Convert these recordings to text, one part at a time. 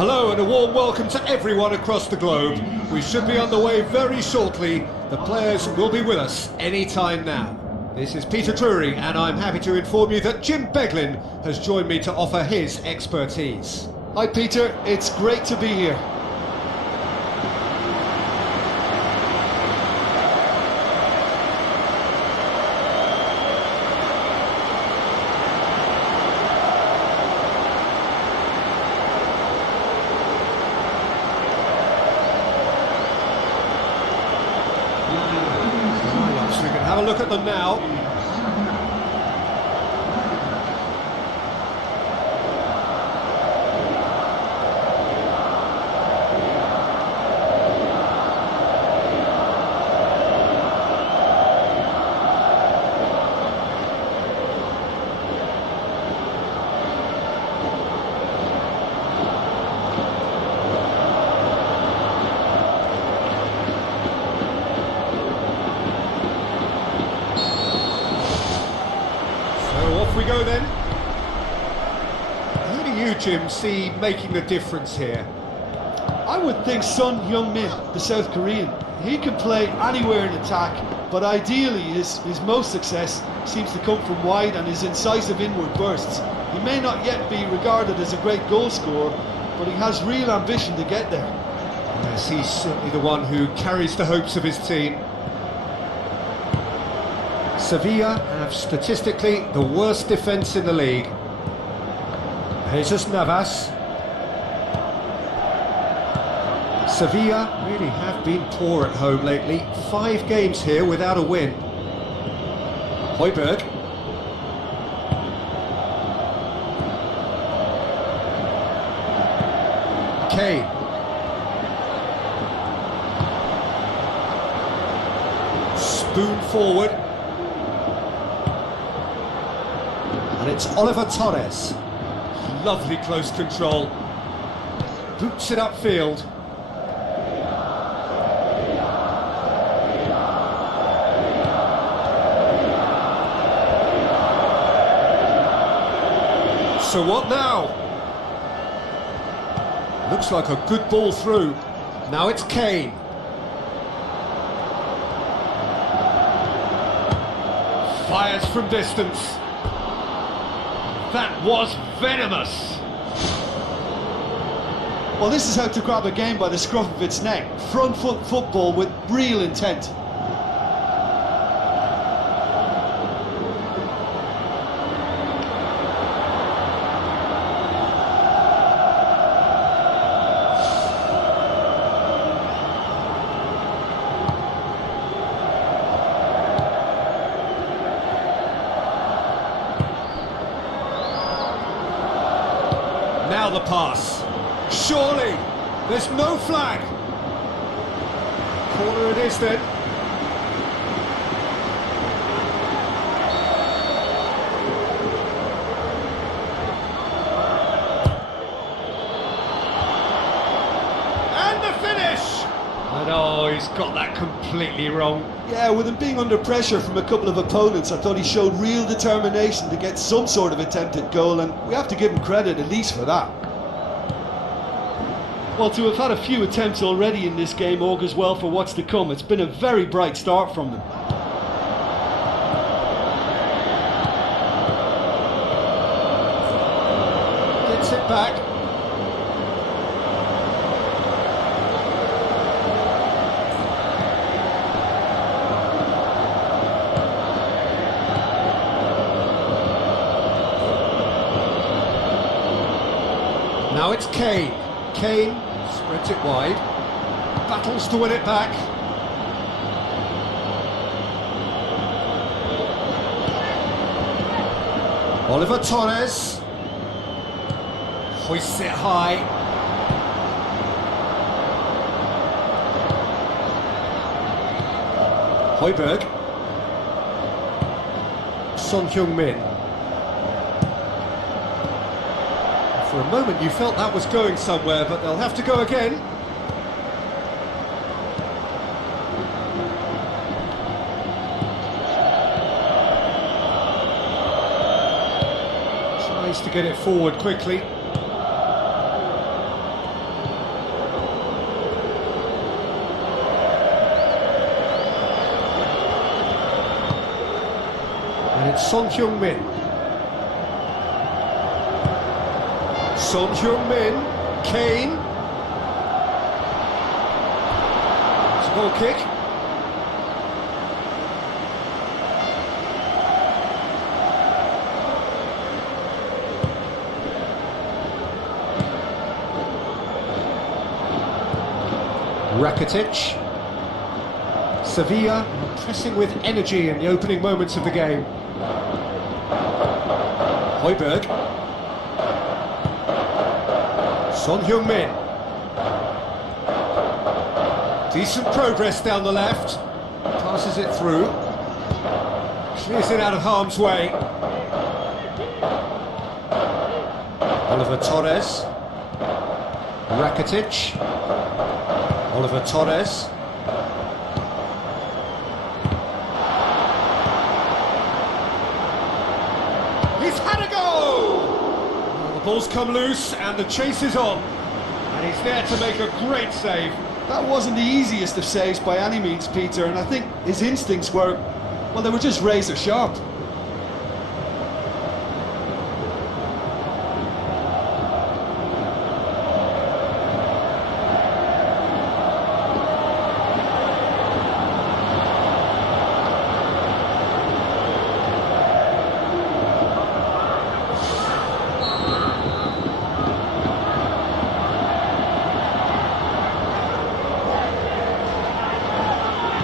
Hello and a warm welcome to everyone across the globe. We should be on the way very shortly. The players will be with us any time now. This is Peter Drury and I'm happy to inform you that Jim Beglin has joined me to offer his expertise. Hi Peter, it's great to be here. So we can have a look at them now. Off we go then. Who do you, Jim, see making the difference here? I would think Son Heung-min, the South Korean. He can play anywhere in attack, but ideally his most success seems to come from wide and his incisive inward bursts. He may not yet be regarded as a great goal scorer, but he has real ambition to get there. Yes, he's certainly the one who carries the hopes of his team. Sevilla have statistically the worst defence in the league. Jesus Navas. Sevilla really have been poor at home lately. 5 games here without a win. Højbjerg. Kane. Spoon forward. And it's Oliver Torres. Lovely close control. Boots it upfield. So what now? Looks like a good ball through. Now it's Kane. Fires from distance. That was venomous. Well, this is how to grab a game by the scruff of its neck. Front foot football with real intent. Now the pass. Surely, there's no flag. Corner it is then. And the finish! And oh, he's got that completely wrong. Yeah, with him being under pressure from a couple of opponents, I thought he showed real determination to get some sort of attempted goal, and we have to give him credit at least for that. Well, to have had a few attempts already in this game augurs well for what's to come. It's been a very bright start from them. Gets it back. Now it's Kane. Kane spreads it wide. Battles to win it back. Oliver Torres. Hoists it high. Højbjerg. Son Heung-min. For a moment you felt that was going somewhere, but they'll have to go again. Tries to get it forward quickly. it's Son Heung-min. Son Heung-min, Kane. It's a goal kick. Rakitic. Sevilla pressing with energy in the opening moments of the game. Højbjerg. Son Heung-min. Decent progress down the left. Passes it through. Clears it out of harm's way. Oliver Torres. Rakitic. Oliver Torres. He's had a go! Well, the ball's come loose and the chase is on. And he's there to make a great save. That wasn't the easiest of saves by any means, Peter, and I think his instincts were, well, they were just razor sharp.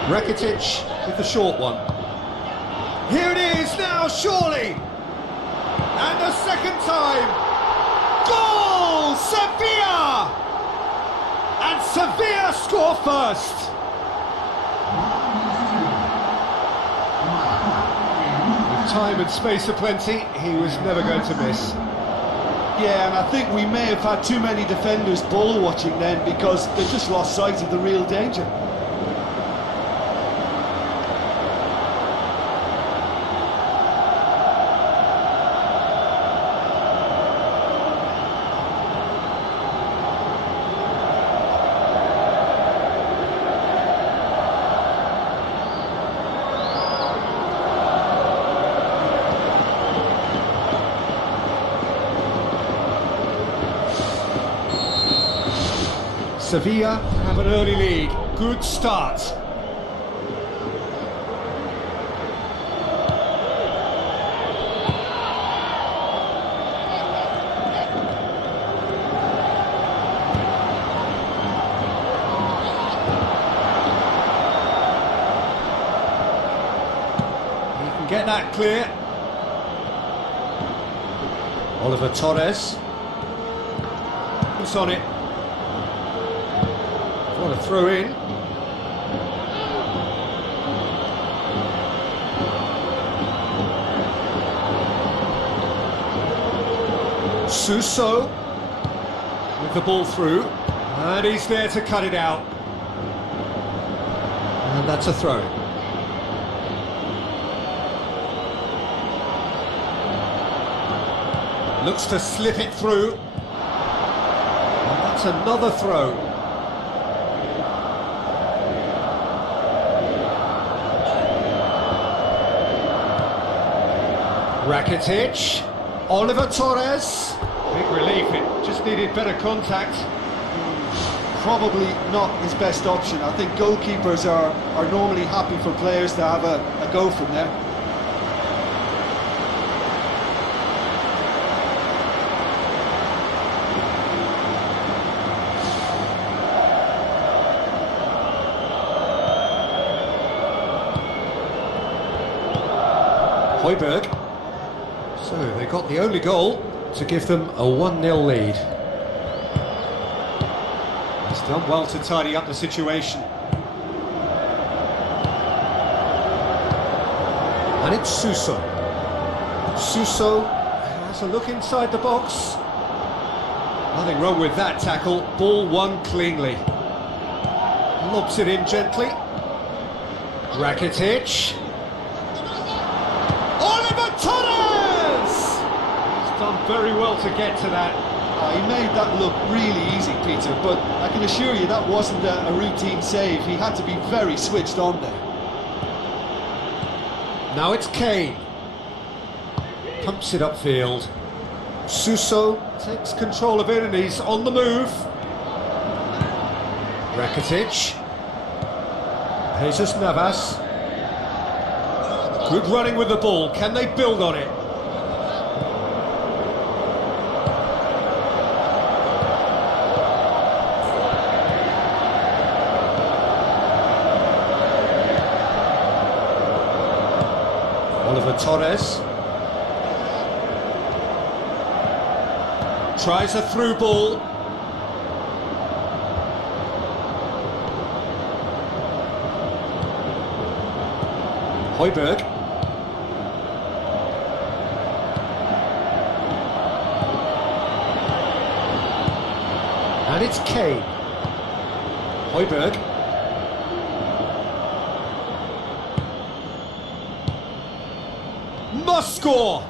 Rakitic with the short one. Here it is now, surely! And the second time! Goal! Sevilla! And Sevilla score first! With time and space aplenty, he was never going to miss. Yeah, and I think we may have had too many defenders ball watching then because they just lost sight of the real danger. Sevilla have an early lead. Good start. He can get that clear. Oliver Torres. Who's on it? What a throw in. Suso with the ball through, and he's there to cut it out. And that's a throw. Looks to slip it through. And that's another throw. Rakitic, Oliver Torres. Big relief, it just needed better contact. Probably not his best option. I think goalkeepers are normally happy for players to have a go from there. Højbjerg. So they got the only goal to give them a 1-0 lead. He's done well to tidy up the situation. And it's Suso. Suso has a look inside the box. Nothing wrong with that tackle. Ball won cleanly. Lobs it in gently. Rakitic. Oliver Torres! He's done very well to get to that. He made that look really easy, Peter, but I can assure you that wasn't a routine save. He had to be very switched on there. Now it's Kane. Pumps it upfield. Suso takes control of it and he's on the move. Rakitic. Jesus Navas. Good running with the ball. Can they build on it? Oliver Torres. Tries a through ball. Højbjerg. And it's Kane. Højbjerg. Must score!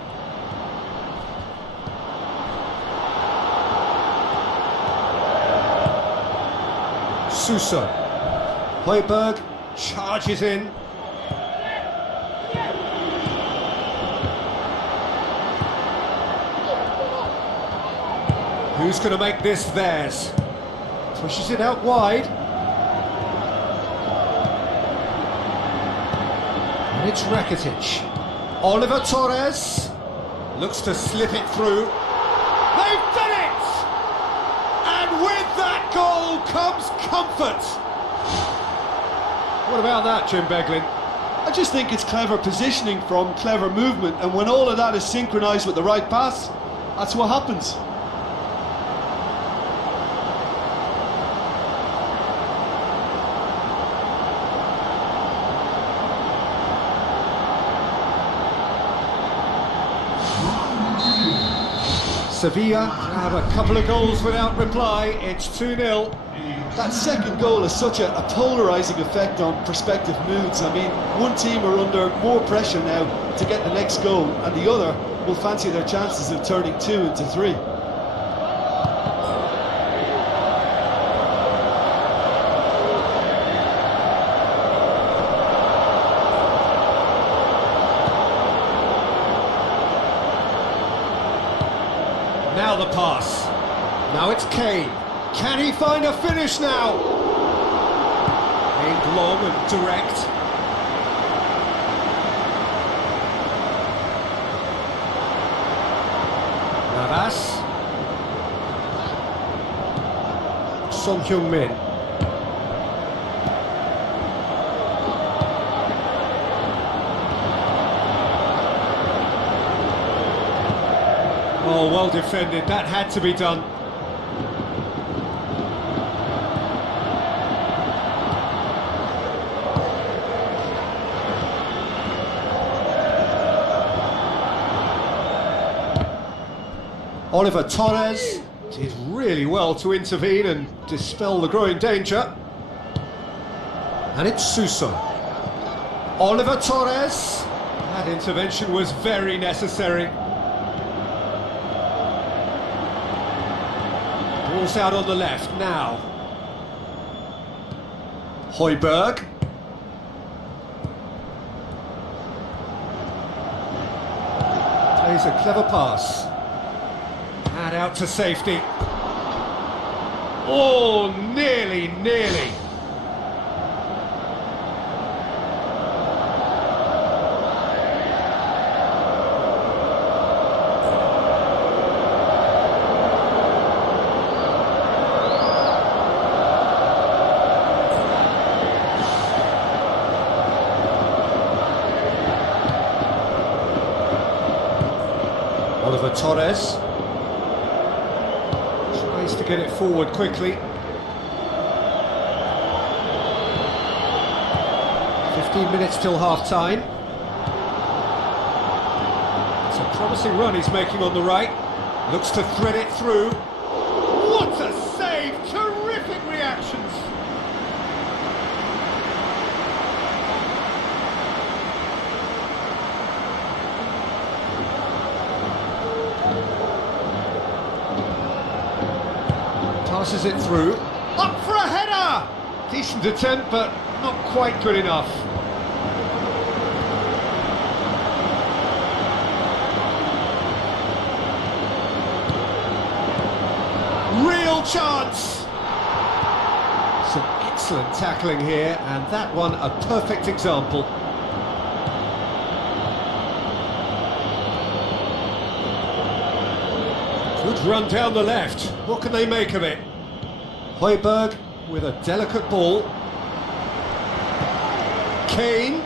Suso. Højbjerg charges in. Who's going to make this theirs? Pushes it out wide. And it's Rakitic. Oliver Torres looks to slip it through. They've done it! And with that goal comes comfort. What about that, Jim Beglin? I just think it's clever positioning from clever movement, and when all of that is synchronised with the right pass, that's what happens. Sevilla have a couple of goals without reply. It's 2-0. That second goal has such a polarising effect on prospective moods. I mean, one team are under more pressure now to get the next goal, and the other will fancy their chances of turning 2 into 3. Now the pass. Now it's Kane. Can he find a finish now? Aimed long and direct. Navas. Son Heung-min. Oh, well defended. That had to be done. Oliver Torres did really well to intervene and dispel the growing danger. And it's Suso. Oliver Torres. That intervention was very necessary. Ball's out on the left now. Højbjerg. Plays a clever pass. And out to safety. Oh, nearly. Oliver Torres tries to get it forward quickly. 15 minutes till half-time. It's a promising run he's making on the right. Looks to thread it through. What a save! Terrific reactions! Passes it through. Up for a header! Decent attempt, but not quite good enough. Real chance! Some excellent tackling here, and that one a perfect example. Good run down the left. What can they make of it? Højbjerg with a delicate ball. Kane.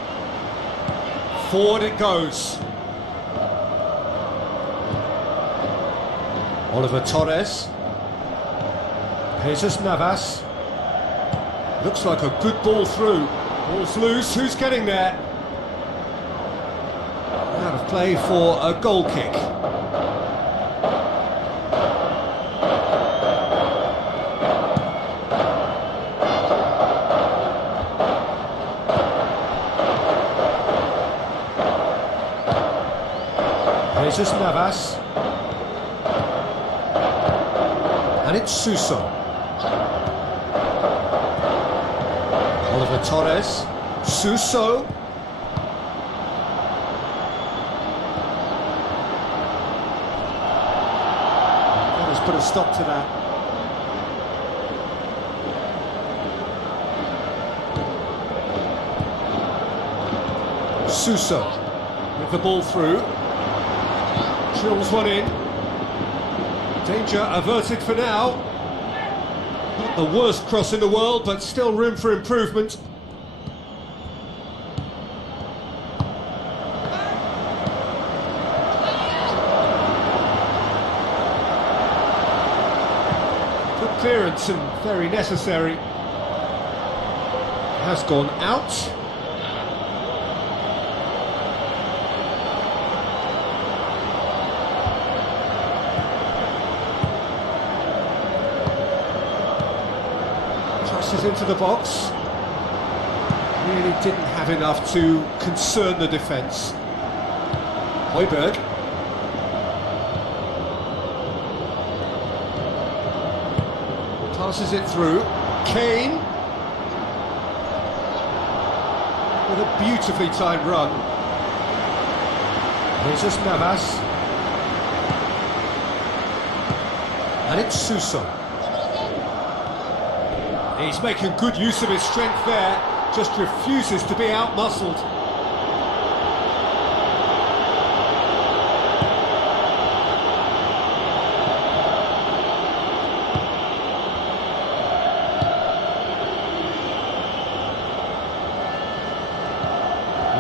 Forward it goes. Oliver Torres. Jesus Navas. Looks like a good ball through. Ball's loose. Who's getting there? Out of play for a goal kick. Jesus Navas. And it's Suso. Oliver Torres. Suso. That has put a stop to that. Suso with the ball through. Drills one in. Danger averted for now. Not the worst cross in the world, but still room for improvement. Good clearance and very necessary. Has gone out. Into the box. Really didn't have enough to concern the defence. Højbjerg. Passes it through. Kane. With a beautifully timed run. Jesus Navas. And it's Suso. He's making good use of his strength there, just refuses to be out-muscled.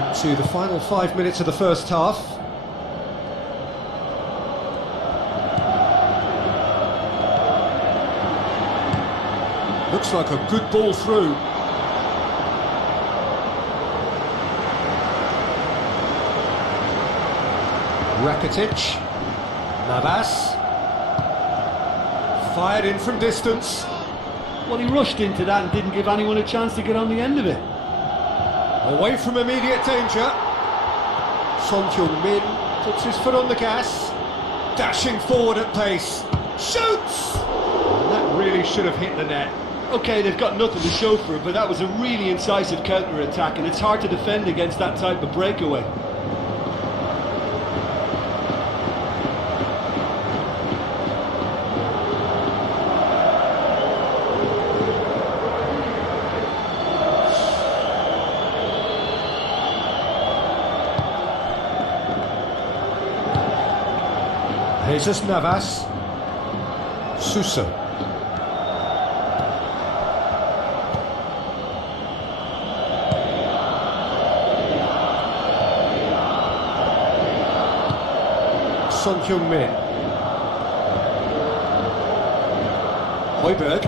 Into the final 5 minutes of the first half. Looks like a good ball through. Rakitic. Navas. Fired in from distance. Well, he rushed into that and didn't give anyone a chance to get on the end of it. Away from immediate danger. Son Heung-min puts his foot on the gas. Dashing forward at pace. Shoots! That really should have hit the net. Okay, they've got nothing to show for it, but that was a really incisive counter-attack, and it's hard to defend against that type of breakaway. Jesus Navas. Suso. Son Heung-min. Højbjerg.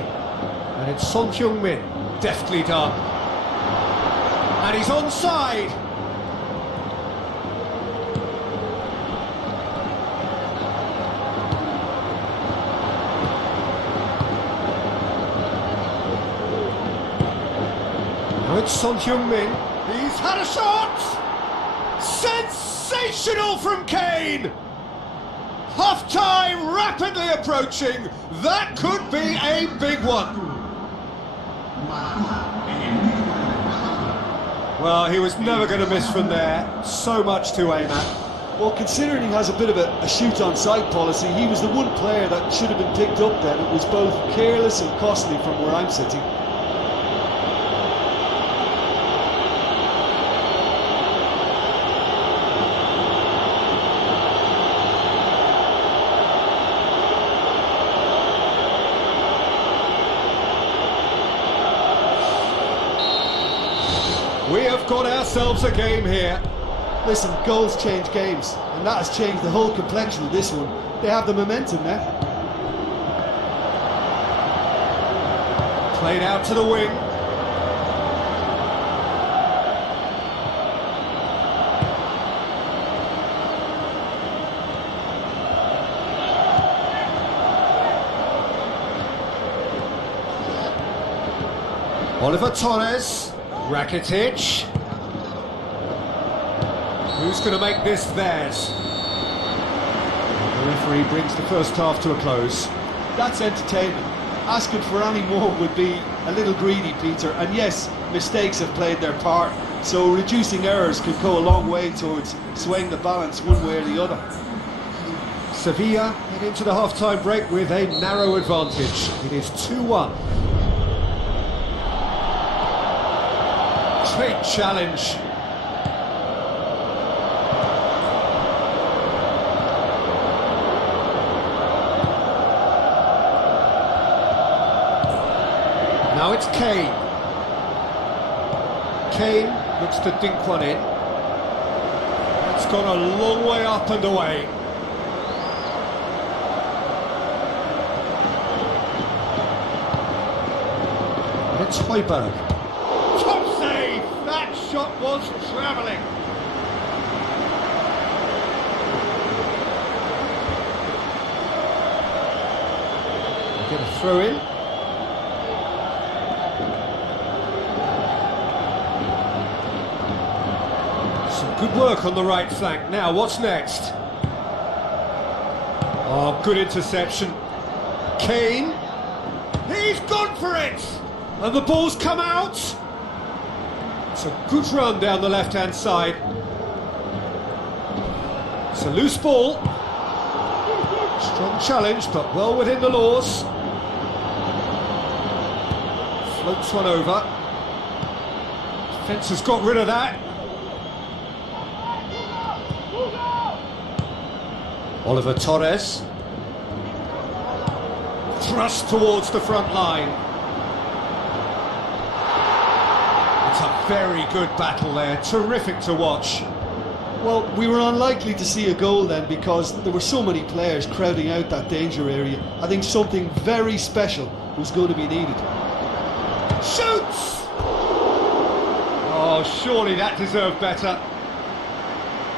And it's Son Heung-min. Deftly done. And he's onside. Now it's Son Heung-min. He's had a shot! Sensational from Kane! Half-time rapidly approaching. That could be a big one. Well, he was never going to miss from there. So much to aim at. Well, considering he has a bit of a shoot-on-sight policy, he was the one player that should have been picked up then. It was both careless and costly from where I'm sitting. We have got ourselves a game here. Listen, goals change games, and that has changed the whole complexion of this one. They have the momentum now. Played out to the wing. Oliver Torres, Rakitic. Who's going to make this theirs? The referee brings the first half to a close. That's entertainment. Asking for any more would be a little greedy, Peter. And yes, mistakes have played their part, so reducing errors could go a long way towards swaying the balance one way or the other. Sevilla head into the half-time break with a narrow advantage. It is 2-1. Great challenge. Now it's Kane. Kane looks to dink one in. It's gone a long way up and away. It's Højbjerg. Top save! That shot was travelling. Get a throw in. Good work on the right flank. Now, what's next? Oh, good interception. Kane. He's gone for it! And the ball's come out. It's a good run down the left-hand side. It's a loose ball. Strong challenge, but well within the laws. Floats one over. Defence has got rid of that. Oliver Torres. Thrust towards the front line. It's a very good battle there, terrific to watch. Well, we were unlikely to see a goal then because there were so many players crowding out that danger area. I think something very special was going to be needed. Shoots! Oh, surely that deserved better.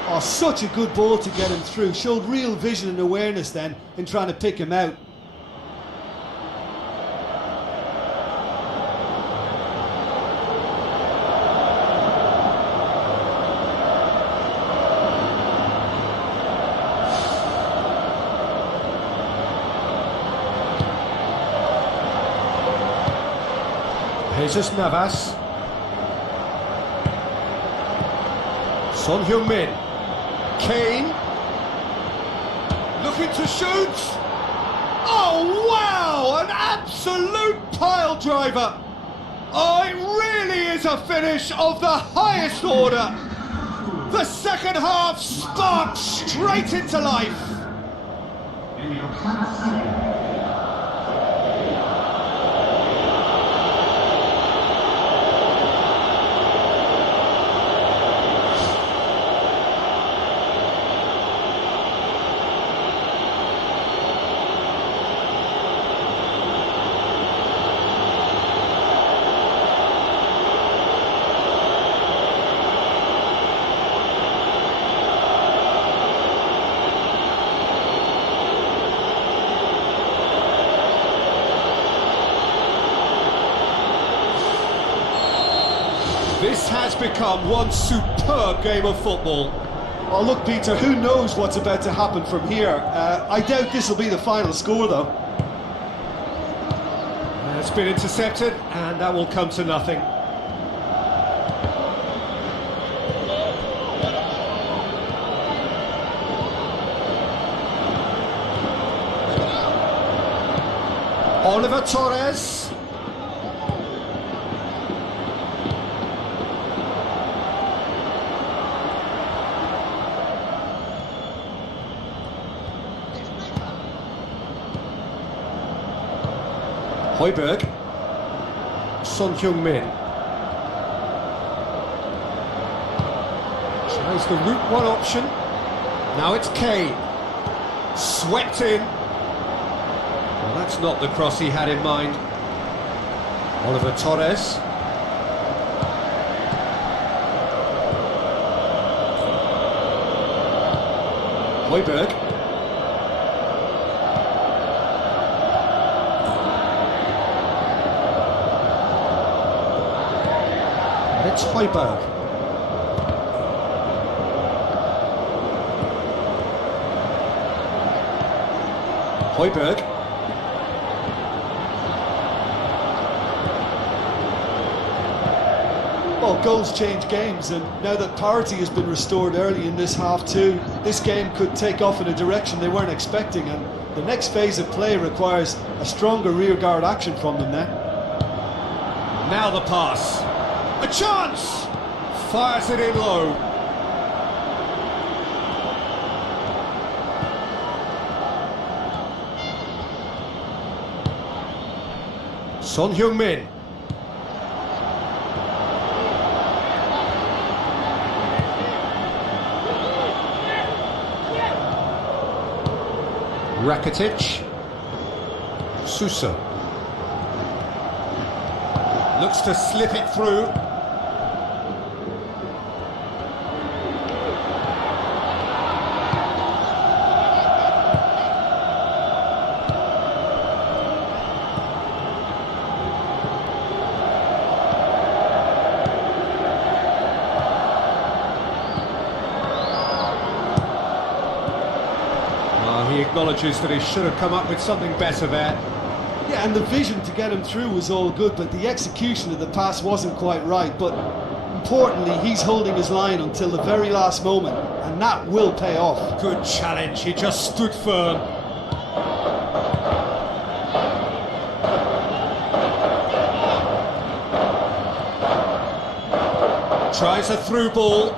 Oh, such a good ball to get him through. Showed real vision and awareness then in trying to pick him out. Jesus Navas. Son Heung-min. Kane. Looking to shoot. Oh, wow! An absolute pile driver. Oh, it really is a finish of the highest order. The second half sparked straight into life. This has become one superb game of football. Oh, look, Peter, who knows what's about to happen from here? I doubt this will be the final score, though. It's been intercepted, and that will come to nothing. Oliver Torres. Højbjerg. Son Heung-min. Tries the route one option. Now it's Kane. Swept in. Well, that's not the cross he had in mind. Oliver Torres. Højbjerg. It's Højbjerg. Højbjerg. Well, goals change games, and now that parity has been restored early in this half too, this game could take off in a direction they weren't expecting, and the next phase of play requires a stronger rearguard action from them now. Now the pass. A chance! Fires it in low. Son Heung-min. Rakitic. Suso. Looks to slip it through. He acknowledges that he should have come up with something better there. Yeah, and the vision to get him through was all good, but the execution of the pass wasn't quite right. But importantly, he's holding his line until the very last moment, and that will pay off. Good challenge, he just stood firm. Tries a through ball.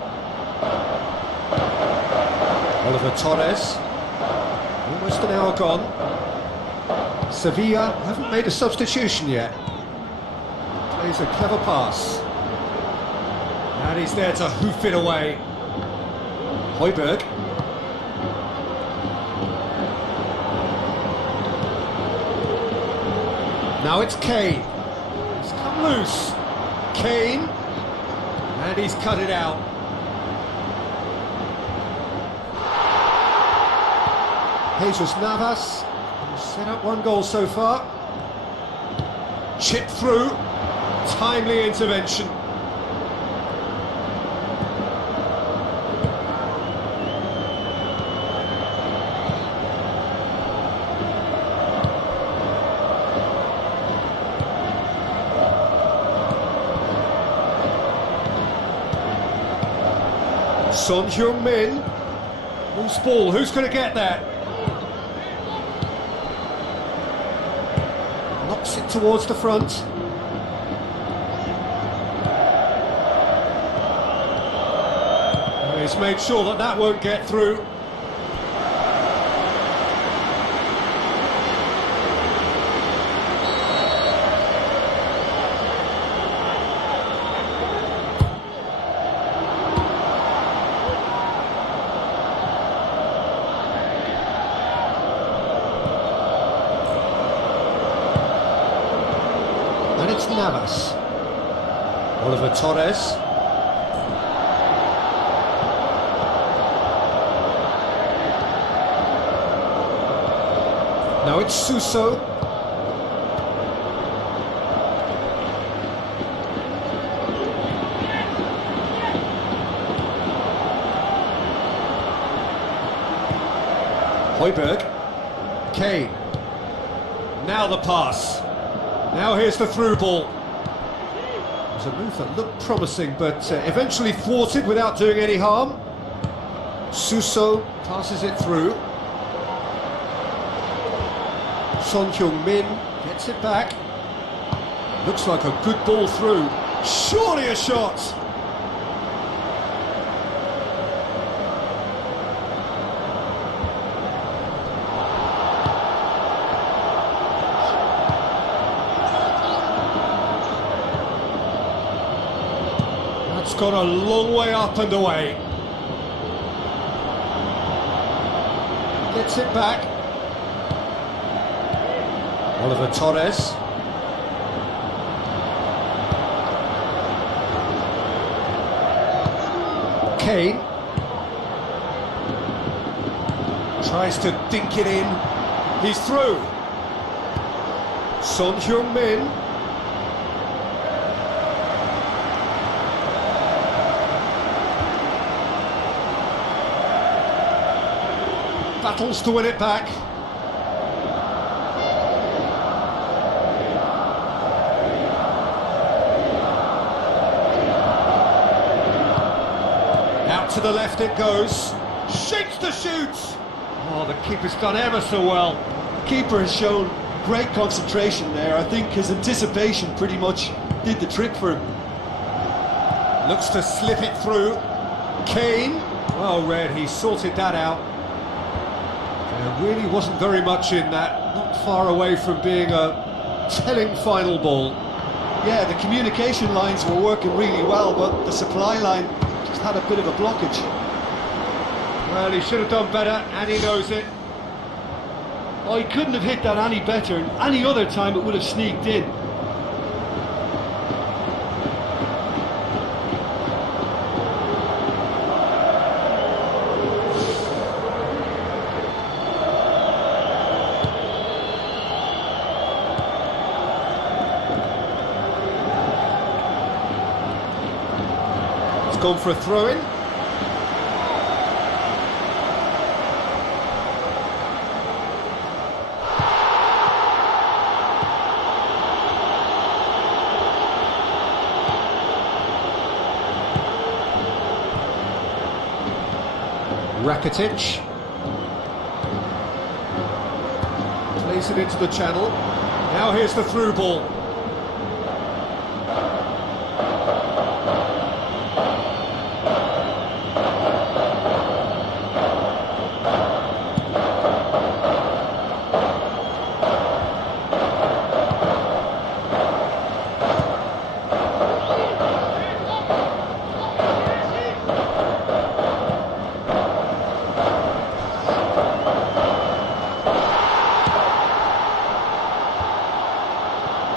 Oliver Torres. Almost an hour gone. Sevilla haven't made a substitution yet. Plays a clever pass. And he's there to hoof it away. Højbjerg. Now it's Kane. He's come loose. Kane. And he's cut it out. Jesus Navas, who's set up one goal so far. Chip through, timely intervention. Son Heung-min. Loose ball, who's going to get that? Knocks it towards the front. He's made sure that that won't get through. And it's Navas. Oliver Torres. Now it's Suso. Højbjerg. Kane. Now the pass. Now here's the through ball. It was a move that looked promising, but eventually thwarted without doing any harm. Suso passes it through. Son Heung-min gets it back. Looks like a good ball through. Surely a shot! That's gone a long way up and away. Gets it back. Oliver Torres. Kane. Tries to dink it in. He's through. Son Heung-min. Battles to win it back. Out to the left it goes. Shakes to shoot. Oh, the keeper's done ever so well. Keeper has shown great concentration there. I think his anticipation pretty much did the trick for him. Looks to slip it through. Kane. Well read, he sorted that out. There really wasn't very much in that. Not far away from being a telling final ball. Yeah, the communication lines were working really well, but the supply line just had a bit of a blockage. Well, he should have done better, and he knows it. Oh, he couldn't have hit that any better. Any other time it would have sneaked in. It's gone for a throw-in. Rakitic plays it into the channel. Now here's the through ball.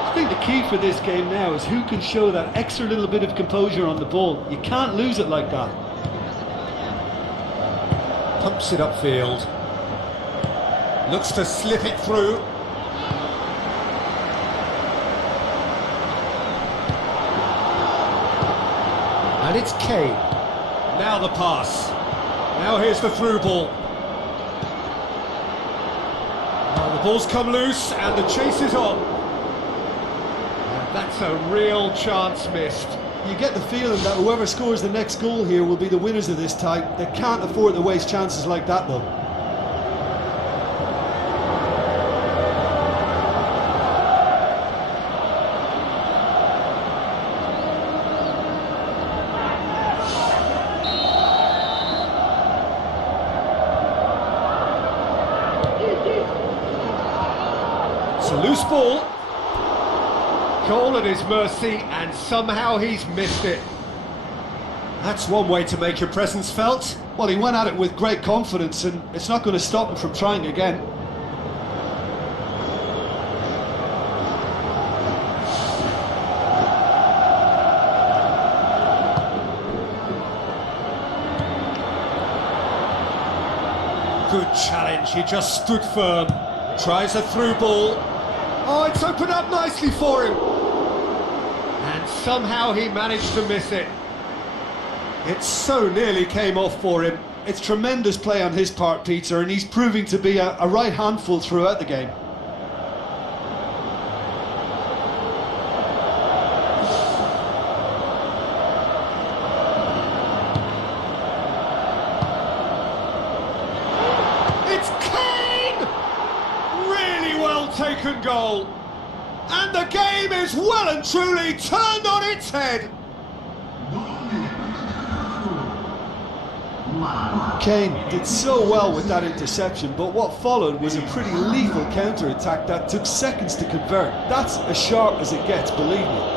I think the key for this game now is who can show that extra little bit of composure on the ball. You can't lose it like that. Pumps it upfield. Looks to slip it through. And it's Kane. Now the pass. Now here's the through ball. Well, the ball's come loose and the chase is on. And that's a real chance missed. You get the feeling that whoever scores the next goal here will be the winners of this tie. They can't afford to waste chances like that though. It's a loose ball. Goal at his mercy, and somehow he's missed it. That's one way to make your presence felt. Well, he went at it with great confidence, and it's not going to stop him from trying again. Good challenge, he just stood firm. Tries a through ball. Oh, it's opened up nicely for him. And somehow he managed to miss it. It so nearly came off for him. It's tremendous play on his part, Peter, and he's proving to be a right handful throughout the game. goal. And the game is well and truly turned on its head. Kane did so well with that interception, but what followed was a pretty lethal counter-attack that took seconds to convert. That's as sharp as it gets, believe me.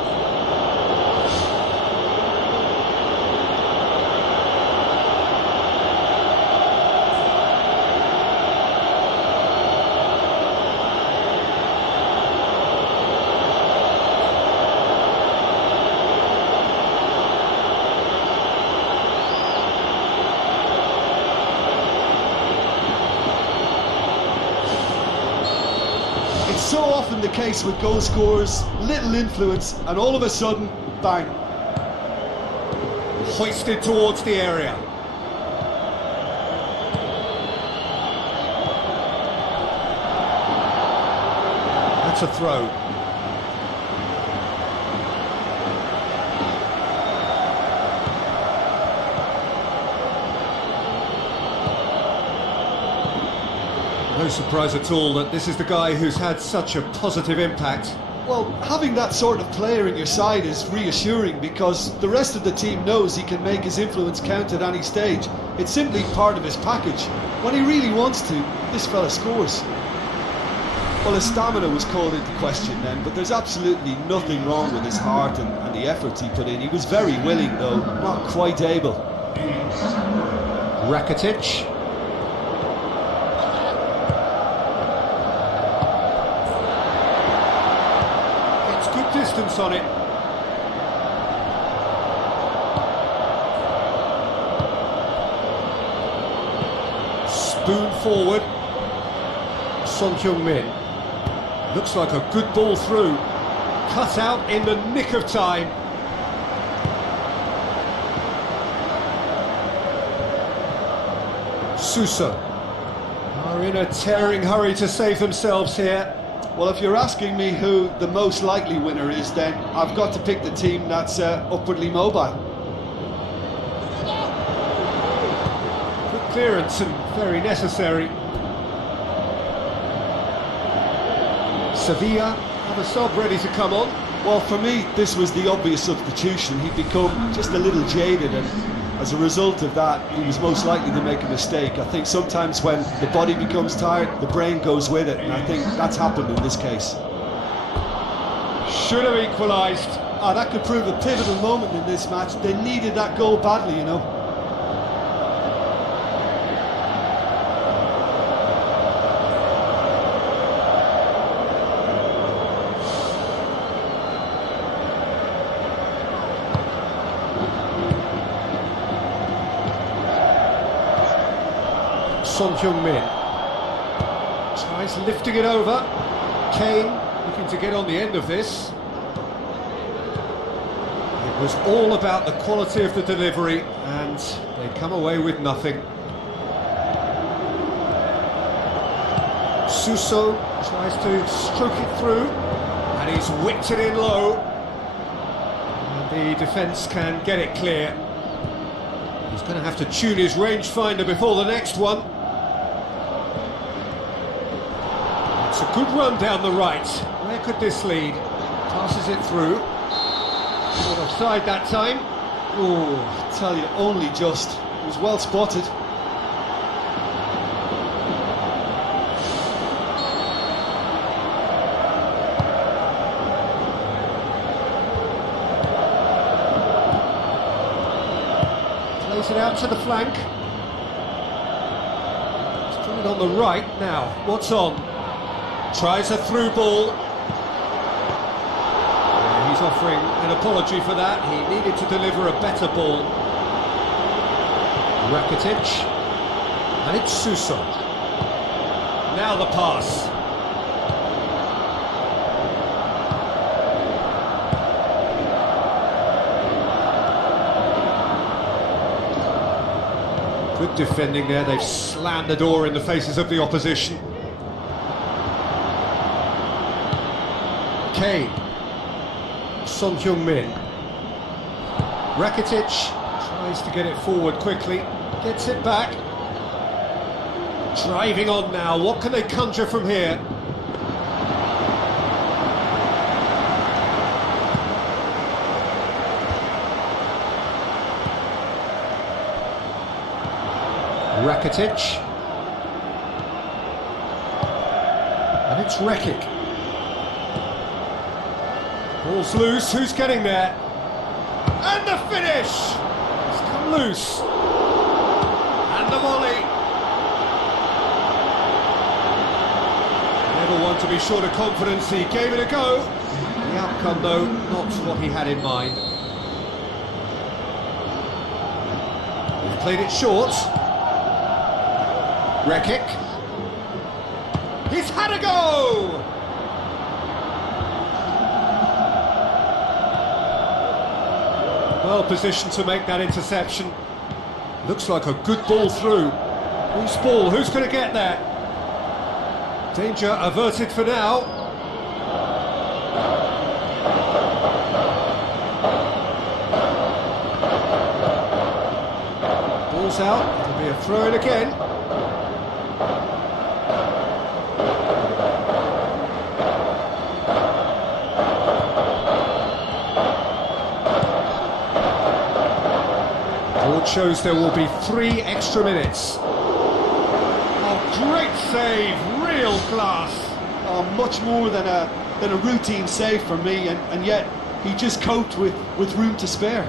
It's so often the case with goal scorers, little influence, and all of a sudden, bang. Hoisted towards the area. That's a throw. No surprise at all that this is the guy who's had such a positive impact. Well, having that sort of player in your side is reassuring because the rest of the team knows he can make his influence count at any stage. It's simply part of his package. When he really wants to, this fella scores. Well, his stamina was called into question then, but there's absolutely nothing wrong with his heart and the efforts he put in. He was very willing though, not quite able. Rakitic. Distance on it. Spoon forward. Saint-Germain. Looks like a good ball through. Cut out in the nick of time. Suso are in a tearing hurry to save themselves here. Well, if you're asking me who the most likely winner is, then I've got to pick the team that's upwardly mobile. Good clearance and very necessary. Sevilla have a sub ready to come on. Well, for me, this was the obvious substitution. He'd become just a little jaded, and as a result of that, he was most likely to make a mistake. I think sometimes when the body becomes tired, the brain goes with it, and I think that's happened in this case. Should have equalised. That could prove a pivotal moment in this match. They needed that goal badly, you know. Saint-Germain tries lifting it over. Kane looking to get on the end of this. It was all about the quality of the delivery, and they come away with nothing. Suso tries to stroke it through, and he's whipped it in low. And the defence can get it clear. He's going to have to tune his rangefinder before the next one. It's a good run down the right. Where could this lead? Passes it through. Not offside that time. Oh, I tell you, only just. It was well spotted. Plays it out to the flank. It's trying it on the right now. What's on? Tries a through ball. Yeah, he's offering an apology for that. He needed to deliver a better ball. Rakitic. And it's Suso. Now the pass. Good defending there. They've slammed the door in the faces of the opposition. Kane, Saint-Germain, Rakitic tries to get it forward quickly, gets it back, driving on now. What can they conjure from here? Rakitic. And it's Rekic. Ball's loose, who's getting there? And the finish! It's come loose. And the volley. Never one to be short of confidence, he gave it a go. The outcome, though, not what he had in mind. He's played it short. Rekic. He's had a go! Well positioned to make that interception. Looks like a good ball through. Loose ball, who's going to get there? Danger averted for now. Ball's out, it'll be a throw-in again. Board shows there will be 3 extra minutes. Oh, great save, real class. Oh, much more than a routine save for me, and yet he just coped with room to spare.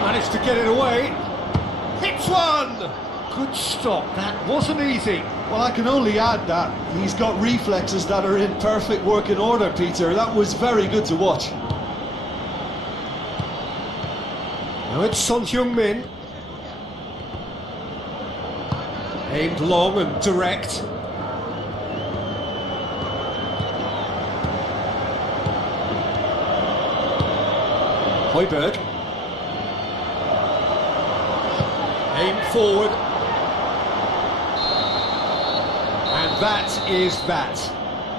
Managed to get it away. Hits one! Good stop, that wasn't easy. Well, I can only add that he's got reflexes that are in perfect working order, Peter. That was very good to watch. Now it's Saint-Germain. Aimed long and direct. Højbjerg. Aimed forward. And that is that.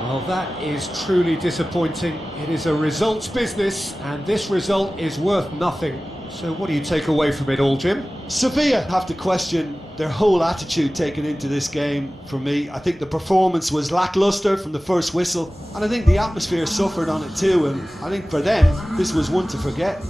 Well, that is truly disappointing. It is a results business, and this result is worth nothing. So what do you take away from it all, Jim? Sevilla have to question their whole attitude taken into this game for me. I think the performance was lacklustre from the first whistle, and I think the atmosphere suffered on it too, and I think for them, this was one to forget.